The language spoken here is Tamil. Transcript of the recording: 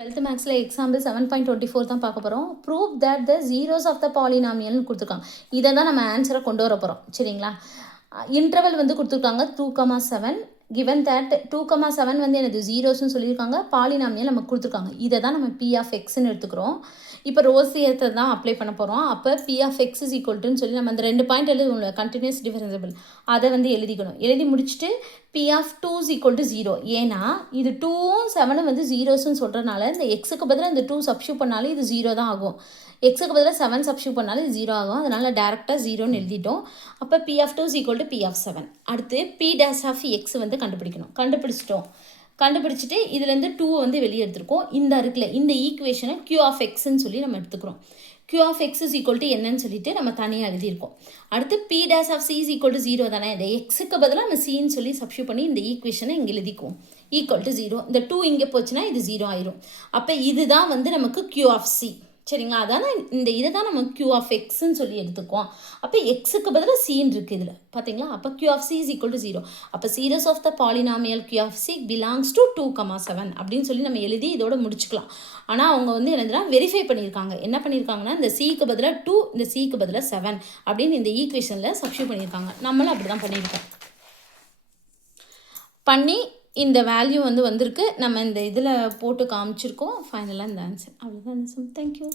12th மேக்ஸில் எக்ஸாம்பிள் 7.24 தான் பார்க்க போகிறோம். Prove that the zeros of the பாலினாமியல்னு கொடுத்துருக்காங்க. இதை தான் நம்ம ஆன்சரை கொண்டு வர போகிறோம். சரிங்களா? இன்டர்வல் வந்து கொடுத்துருக்காங்க 2,7. கிவன் தட் 2,7 வந்து எனது ஜீரோஸ்ன்னு சொல்லியிருக்காங்க. பாலினாமியல் நமக்கு கொடுத்துருக்காங்க. இதை தான் நம்ம பி ஆஃப் எக்ஸ்ன்னு எடுத்துக்கிறோம். இப்போ ரோசியத்தை தான் அப்ளை பண்ண போகிறோம். அப்போ பி ஆஃப் எக்ஸ் இஸ் ஈக்குவல்ட்டுன்னு சொல்லி நம்ம அந்த 2 பாயிண்ட் எழுதுவோம்ல, கண்டினியூஸ் டிஃபரன்சிபிள், அதை வந்து எழுதிக்கணும். எழுதி முடிச்சுட்டு P of 2 is equal to 0. ஏன்னா இது 2ம் 7 வந்து ஜீரோஸ்ன்னு சொல்கிறனால இந்த எக்ஸுக்கு பதிலாக இந்த 2 சப்ஸ்டியூட் பண்ணாலும் இது 0 தான் ஆகும். எக்ஸுக்கு பதிலாக 7 சப்ஸ்டியூட் பண்ணாலும் இது 0 ஆகும். அதனால் டேரெக்டாக 0ன்னு எழுதிட்டோம். அப்போ P of 2 is equal to P of 7. அடுத்து பி டேஷ் ஆஃப் எக்ஸ் வந்து கண்டுபிடிக்கணும். கண்டுபிடிச்சிட்டு இதுலேருந்து 2 வந்து வெளியே எடுத்துருக்கோம். இந்த இருக்குல்ல, இந்த ஈக்குவேஷனை Q ஆஃப் எக்ஸ்ன்னு சொல்லி நம்ம எடுத்துக்கிறோம். Q of x is equal to என்னன்னு சொல்லிட்டு நம்ம தனியாக எழுதியிருக்கோம். அடுத்து P dash of C is equal to 0 தானே. இந்த எக்ஸுக்கு பதிலாக நம்ம சின்னு சொல்லி சப்ஸ்டியூட் பண்ணி இந்த ஈக்குவேஷனை இங்கே எழுதிக்குவோம். Equal to 0. இந்த 2 இங்கே போச்சுன்னா இது 0 ஆயிரும். அப்போ இதுதான் வந்து நமக்கு Q ஆஃப் சி. சரிங்களா? அதான இந்த இதை தான் நம்ம Q ஆஃப் எக்ஸ்ன்னு சொல்லி எடுத்துக்குவோம். அப்போ எக்ஸுக்கு பதிலாக சின்னு இருக்குது இதில், பார்த்தீங்களா? அப்போ Q of C is equal to 0. அப்போ zeroes of the polynomial Q of C belongs to 2,7 அப்படின்னு சொல்லி நம்ம எழுதி இதோட முடிச்சுக்கலாம். ஆனால் அவங்க வந்து என்னதுன்னா வெரிஃபை பண்ணியிருக்காங்க. என்ன பண்ணியிருக்காங்கன்னா இந்த சிக்கு பதிலாக 2, இந்த சிக்கு பதிலாக 7 அப்படின்னு இந்த ஈக்குவேஷனில் சப்ஸ்டியூட் பண்ணியிருக்காங்க. நம்மளும் அப்படி தான் பண்ணியிருக்கோம். பண்ணி இந்த வேல்யூ வந்து வந்திருக்கு. நம்ம இந்த இதில் போட்டு காமிச்சிருக்கோம். ஃபைனலாக இந்த ஆன்சர். அவ்வளோதான். தேங்க்யூ.